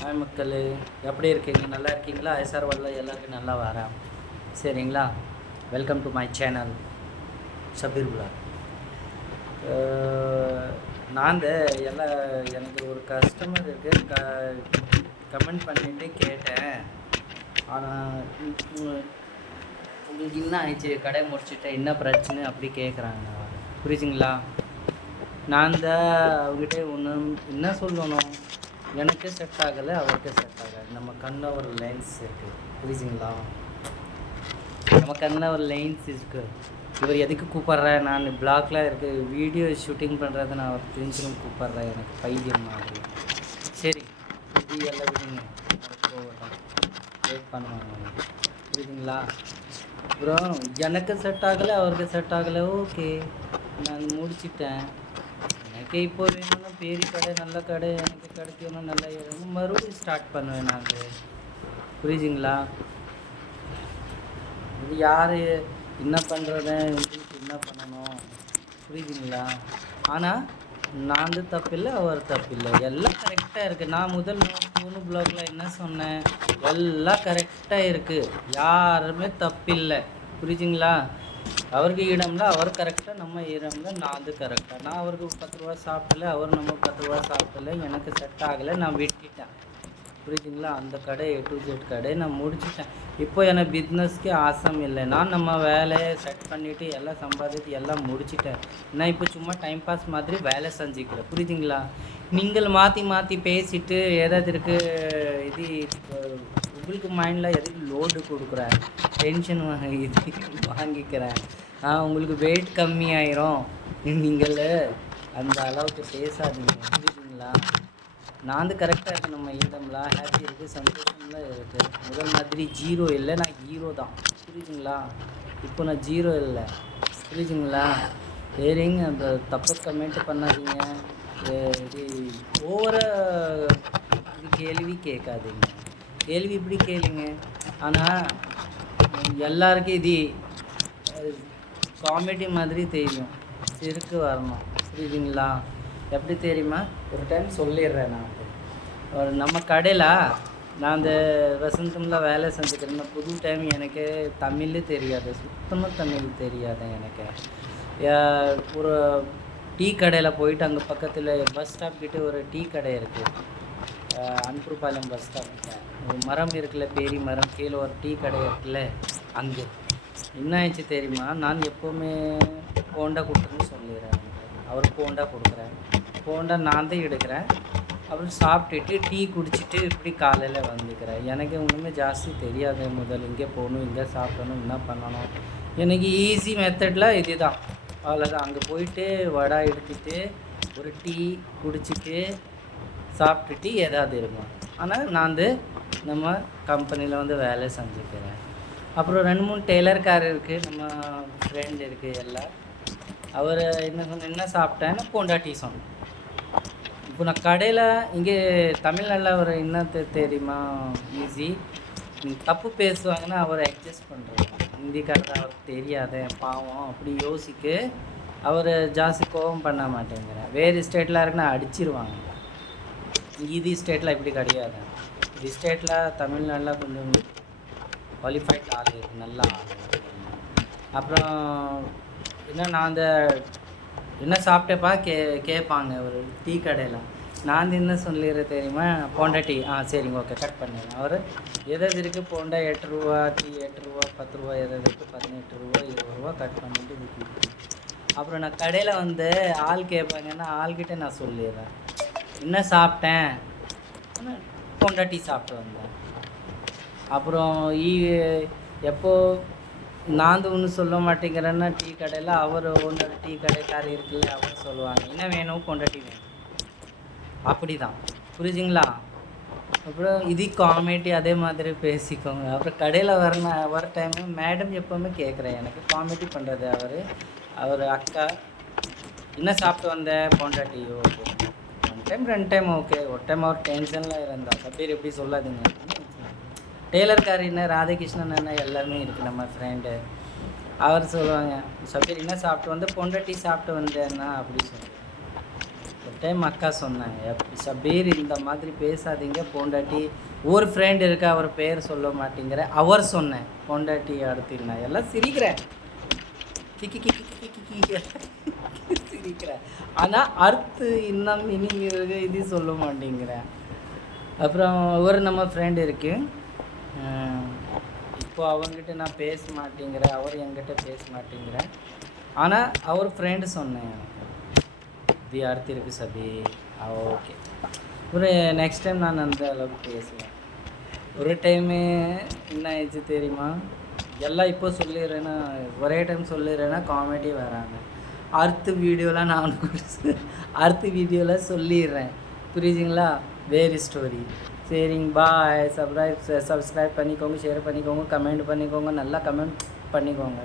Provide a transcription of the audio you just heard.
Hi மக்கள். எப்படி இருக்கீங்க? நல்லா இருக்கீங்களா? ஐசார் வரல எல்லாருக்கும் நல்லா வரேன். சரிங்களா? Welcome to my channel Sabir புலா நான் இந்த எல்லாம் எனக்கு ஒரு கஸ்டமர் இருக்கு. க கமெண்ட் பண்ணிட்டு கேட்டேன். ஆனால் உங்களுக்கு என்ன ஆயிடுச்சு? கடை முடிச்சுட்டு என்ன பிரச்சனை? அப்படி கேட்குறாங்க புரியுதுங்களா? நான் தான் அவங்ககிட்ட ஒன்று என்ன சொல்லணும்? எனக்கு செட் ஆகலை அவருக்கு செட் ஆகலை. நம்ம கண்ணில் ஒரு லைன்ஸ் இருக்குது புரியுதுங்களா? நம்ம கண்ணில் ஒரு லைன்ஸ் இருக்குது இவர் எதுக்கு கூப்பிட்றேன் நான் பிளாக்ல இருக்கு. வீடியோ ஷூட்டிங் பண்ணுறதை நான் அவர் தெரிஞ்சுக்கணும் கூப்பிட்றேன். எனக்கு பைத்தியம் மாதிரி. சரி இது எல்லாம் விடுங்க. போகட்டும். வெயிட் பண்ணுவாங்க புரியுதுங்களா? அப்புறம் எனக்கு செட் ஆகலை அவருக்கு செட் ஆகலை. ஓகே நான் முடிச்சிட்டேன். எனக்கு இப்போ வேணும்னா பெரிய கடை நல்ல கடை எனக்கு கிடைக்கணும் நல்ல இடம் மறுபடியும் ஸ்டார்ட் பண்ணுவேன் நான் புரியுதுங்களா? இது யார் என்ன பண்ணுறது உங்களுக்கு என்ன பண்ணணும்? புரியுதுங்களா? ஆனால் நான் வந்து தப்பில்லை அவர் தப்பில்லை. எல்லாம் கரெக்டாக இருக்குது நான் முதல் மூணு பிளாக்ல என்ன சொன்னேன்? எல்லாம் கரெக்டாக இருக்குது யாருமே தப்பில்லை. புரியுதுங்களா? அவருக்கு இடம்ல அவர் கரெக்டாக நம்ம இடம்ல நான் வந்து கரெக்டாக நான் அவருக்கு பத்து ரூபா சாப்பிடல அவர் நம்ம பத்து ரூபா சாப்பிடல எனக்கு செட் ஆகலை நான் விட்டுட்டேன். புரியுதுங்களா அந்த கடை ஏ டு ஜெட் கடை நான் முடிச்சுட்டேன். இப்போ எனக்கு பிஸ்னஸ்க்கு ஆசம் இல்லை. நான் நம்ம வேலையை செட் பண்ணிவிட்டு எல்லாம் சம்பாதிச்சு எல்லாம் முடிச்சுட்டேன். நான் இப்போ சும்மா டைம் பாஸ் மாதிரி வேலை செஞ்சுக்கிறேன். புரியுதுங்களா நீங்கள் மாற்றி மாற்றி பேசிட்டு ஏதாவது இருக்குது இது உங்களுக்கு மைண்டில் எதுக்கு லோடு கொடுக்குறேன் டென்ஷன் வாங்கி வாங்கிக்கிறேன் ஆ உங்களுக்கு வெயிட் கம்மியாயிரும். நீங்கள் அந்த அளவுக்கு பேசாதீங்க. புரியுதுங்களா நான் வந்து கரெக்டாக இருக்குது நம்ம இடம்லாம் ஹாப்பி இருக்குது சந்தோஷம்லாம் இருக்குது முதல் மாதிரி ஜீரோ இல்லை நான் ஹீரோ தான். புரியுதுங்களா? இப்போ நான் ஜீரோ இல்லை. புரியுதுங்களா? சரிங்க அந்த தப்பு கமெண்ட் பண்ணாதீங்க. இது ஓவர கேள்வி கேட்காதீங்க. கேள்வி இப்படி கேளுங்க. ஆனால் எல்லாருக்கும் இது காமெடி மாதிரி தெரியும். சிறுக்கு வரணும். புரியுதுங்களா? எப்படி தெரியுமா? ஒரு டைம் சொல்லிடுறேன் நான் ஒரு நம்ம கடையில் நான் அந்த வசந்தமில் வேலை செஞ்சுக்கிறேன் புது டைம் எனக்கு தமிழ் தெரியாது. சுத்தமாக தமிழ் தெரியாது எனக்கு. ஒரு டீ கடையில் போயிட்டு அங்கே பக்கத்தில் பஸ் ஸ்டாப் கிட்ட ஒரு டீ கடை இருக்குது அன்புபாலம் பஸ் ஸ்டாப் ஒரு மரம் இருக்குல்ல பெரிய மரம் கீழே ஒரு டீ கடை இருக்குல்ல அங்கே. என்ன ஆயிடுச்சு தெரியுமா? நான் எப்போவுமே போண்டா கொடுத்துருன்னு சொல்லிடுறேன். அவருக்கு போண்டா கொடுக்குறேன். போண்டா நான் தான் எடுக்கிறேன். அவர் சாப்பிட்டுட்டு டீ குடிச்சிட்டு இப்படி காலையில் வந்துக்கிறேன். எனக்கு ஒன்றுமே ஜாஸ்தி தெரியாது முதல். இங்கே போகணும் இங்கே சாப்பிடணும் என்ன பண்ணணும்? எனக்கு ஈஸி மெத்தடில் இதுதான். அவ்வளோதான் அங்கே போயிட்டு வடை எடுத்துகிட்டு ஒரு டீ குடிச்சிட்டு சாப்பிட்டுட்டு ஏதாவது இருக்கும்? ஆனால் நான் வந்து நம்ம கம்பெனியில் வந்து வேலை செஞ்சுக்கிறேன். அப்புறம் ரெண்டு மூணு டெய்லர்கார் இருக்குது நம்ம ஃப்ரெண்ட் இருக்குது எல்லாம். அவர் என்ன சொன்ன என்ன சாப்பிட்டேன்னு போண்டா டீ சொன்னேன். இப்போ நான் கடையில் இங்கே தமிழ்நாட்டில் ஒரு என்ன தெரியுமா ஈஸி தப்பு பேசுவாங்கன்னா அவரை அட்ஜஸ்ட் பண்ணுறேன் ஹிந்திக்காரர் அவருக்கு தெரியாத பாவம் அப்படி யோசிக்க. அவர் ஜாஸ்தி கோபம் பண்ண மாட்டேங்கிறேன் வேறு ஸ்டேட்டில் இருக்குன்னா அடிச்சிருவாங்க. இது ஸ்டேட்டில் இப்படி கிடையாது. இது ஸ்டேட்டில் தமிழ்நாட்டில் கொஞ்சம் குவாலிஃபைட் ஆள் இருக்குது நல்லா ஆள். அப்புறம் என்ன நான் அந்த என்ன சாப்பிட்டேப்பா? கே கேட்பாங்க ஒரு டீ கடையில். நான் என்ன சொல்லிடுறேன் தெரியுமா? போண்டா டீ. ஆ சரிங்க ஓகே கட் பண்ணிடுறேன். அவர் எதாவது இருக்குது போண்டா எட்டு ரூபா டீ எட்டு ரூபா பத்து ரூபா எதாவது இருக்குது பதினெட்டு ரூபா இருபது ரூபா கட் பண்ணிட்டு விற்கிட்டு அப்புறம் நான் கடையில் வந்து ஆள் கேட்பாங்கன்னா ஆள்கிட்ட நான் சொல்லிடுறேன். என்ன சாப்பிட்டேன்? பொண்டாட்டி போண்டா டீ சாப்பிட்டு வந்தேன். அப்புறம் ஈ எப்போ நான் வந்து ஒன்றும் சொல்ல மாட்டேங்கிறேன்னா டீ கடையில் அவர் ஒன்று டீ கடைக்காரர் இருக்குல்ல அவர் சொல்லுவாங்க என்ன வேணும்? போண்டா டீ வேணும். அப்படி தான் புரிஞ்சுங்களா? அப்புறம் இது காமெடி அதே மாதிரி பேசிக்கோங்க. அப்புறம் கடையில் வர வர டைமு மேடம் எப்போவுமே கேட்குறேன் எனக்கு காமெடி பண்ணுறது அவர். அவர் அக்கா என்ன சாப்பிட்டு வந்த போண்டா டீ ஓகே டைம் ரெண்டு டைம் ஓகே ஒரு டைம் அவர் டென்ஷனில் இருந்தா பேர் எப்படி சொல்லாதீங்க. டெய்லர்கார் என்ன ராதாகிருஷ்ணன் என்ன எல்லாமே இருக்குது நம்ம ஃப்ரெண்டு அவர் சொல்லுவாங்க சபீர் என்ன சாப்பிட்டு வந்து? பொண்டை டீ சாப்பிட்டு வந்தேன்னா அப்படி சொல்லி டைம் அக்கா சொன்னேன் சபீர் இந்த மாதிரி பேசாதீங்க பொண்டாட்டி ஒரு ஃப்ரெண்ட் இருக்கா அவர் பேர் சொல்ல மாட்டேங்கிற. அவர் சொன்னேன் பொண்டாட்டி அடுத்து நான் எல்லாம் சிரிக்கிறேன். கிக்கி கிக்கி கிக்கி சிரிக்கிறேன் ஆனால் அர்த்து இன்னும் இனிங்கிறது இது சொல்ல மாட்டேங்கிறேன் அப்புறம் ஒரு நம்ம ஃப்ரெண்ட் இருக்கு. இப்போ அவங்ககிட்ட நான் பேச மாட்டேங்கிறேன் அவர் என்கிட்ட பேச மாட்டேங்கிறேன் ஆனால் அவர் ஃப்ரெண்டு சொன்னேன் எனக்கு. இது இருக்கு சபி. ஓகே. ஒரு நெக்ஸ்ட் டைம் நான் அந்த அளவுக்கு பேசுவேன். ஒரு டைமு என்ன ஆயிடுச்சு தெரியுமா? எல்லாம் இப்போ சொல்லிடுறேன்னா ஒரே டைம் சொல்லிடுறேன்னா காமெடி வராங்க. அடுத்த வீடியோலாம் நான் அடுத்த வீடியோவில் சொல்லிடுறேன். புரியுதுங்களா? வேறு ஸ்டோரி சரிங்க பாய் சப்ஸ்கிரைப் சப்ஸ்கிரைப் பண்ணிக்கோங்க ஷேர் பண்ணிக்கோங்க கமெண்ட் பண்ணிக்கோங்க நல்லா கமெண்ட் பண்ணிக்கோங்க.